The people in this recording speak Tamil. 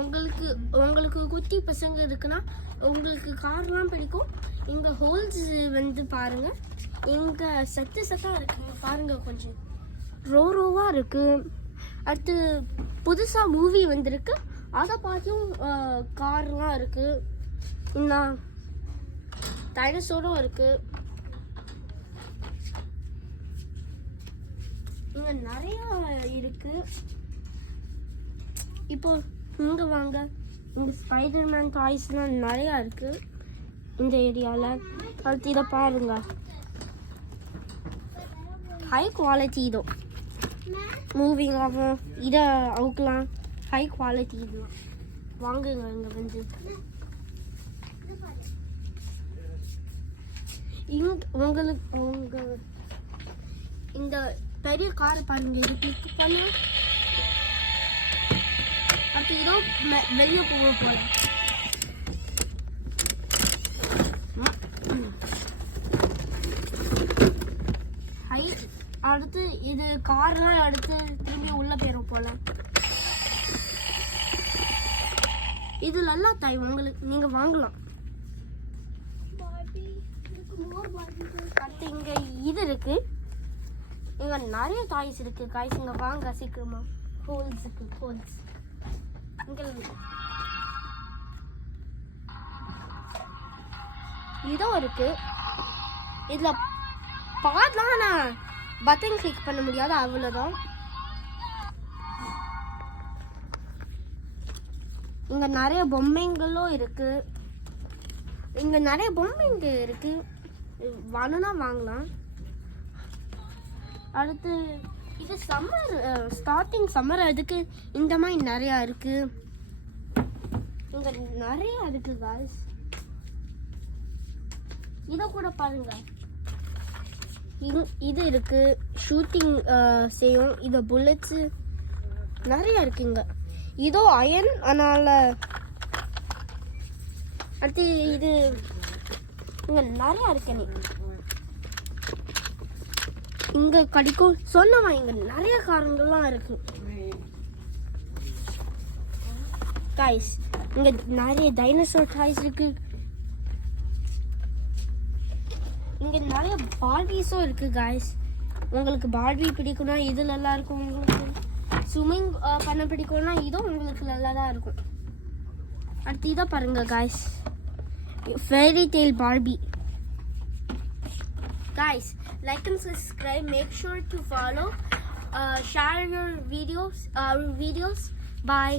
உங்களுக்கு உங்களுக்கு குட்டி பசங்க இருக்குன்னா உங்களுக்கு கார்லாம் பிடிக்கும். இங்கே ஹோல்ஸ் வந்து பாருங்கள், இங்கே சத்தா இருக்குங்க பாருங்கள், கொஞ்சம் ரோவாக இருக்குது. அடுத்து புதுசாக மூவி வந்திருக்கு, அதை பார்த்தும் கார்லாம் இருக்குது. இன்னும் டைனோசரும் இருக்குது. இங்கே நிறையா இருக்குது. இப்போ இங்கே வாங்க, இங்கே ஸ்பைடர்மேன் டாய்ஸ்லாம் நிறையா இருக்குது இந்த ஏரியாவில். அடுத்து இதை பாருங்க, ஹை குவாலிட்டி இதோ மூவிங் ஆகும், இதை அவுக்கலாம். ஹை குவாலிட்டி இதெல்லாம் வாங்குங்க. இங்கே வந்து உங்களுக்கு இந்த பெரிய காரை பாருங்க, இது கிளிக் பண்ணு. அடுத்து இதோ வெளியே போல. அடுத்து இது கார்லாம் அடுத்து திரும்பி உள்ள போயிடும் போல. இது நல்லா தாய், உங்களுக்கு நீங்க வாங்கலாம். அடுத்து இங்க இது இருக்கு, இங்க நிறைய டாய்ஸ் இருக்கு காய்ஸ். இங்க வாங்க சீக்கிரமா. ஹோல்ஸ் இருக்கு, ஹோல்ஸ் இங்க இதோ இருக்கு. இதுல பாடலாம், நான் பட்டன் கிளிக் பண்ண முடியாது, அவ்வளவுதான். இங்க நிறைய பொம்மைங்களும் இருக்கு. இங்க நிறைய பொம்மைங்க இருக்கு, வேணும்னா வாங்கலாம். அடுத்து இது சம்மர், ஸ்டார்டிங் சம்மர், அதுக்கு இந்த மாதிரி நிறையா இருக்கு. இங்க நிறைய இருக்கு காய்ஸ். இதை கூட பாருங்க, இது இருக்கு, ஷூட்டிங் செய்யும். இது புல்லட்ஸு நிறைய இருக்குங்க. இதோ அயன், அதனால. அடுத்து இது இங்க நிறைய இருக்கு, இங்க கிடைக்கும் சொன்னவா. இங்க நிறைய காரணங்கள்லாம் இருக்கு காய்ஸ். இங்க நிறைய டைனோசர் டாய்ஸ் இருக்கு. இங்க நிறைய பார்பிஸும் இருக்கு காய்ஸ். உங்களுக்கு பார்பி பிடிக்கும்னா இது நல்லா இருக்கும். உங்களுக்கு ஸ்விம்மிங் பண்ண பிடிக்கும்னா இதுவும் உங்களுக்கு நல்லா தான் இருக்கும். அடுத்து இதை பாருங்க guys, fairy tale Barbie. Guys, like and subscribe. Make sure to follow, share your videos. Bye.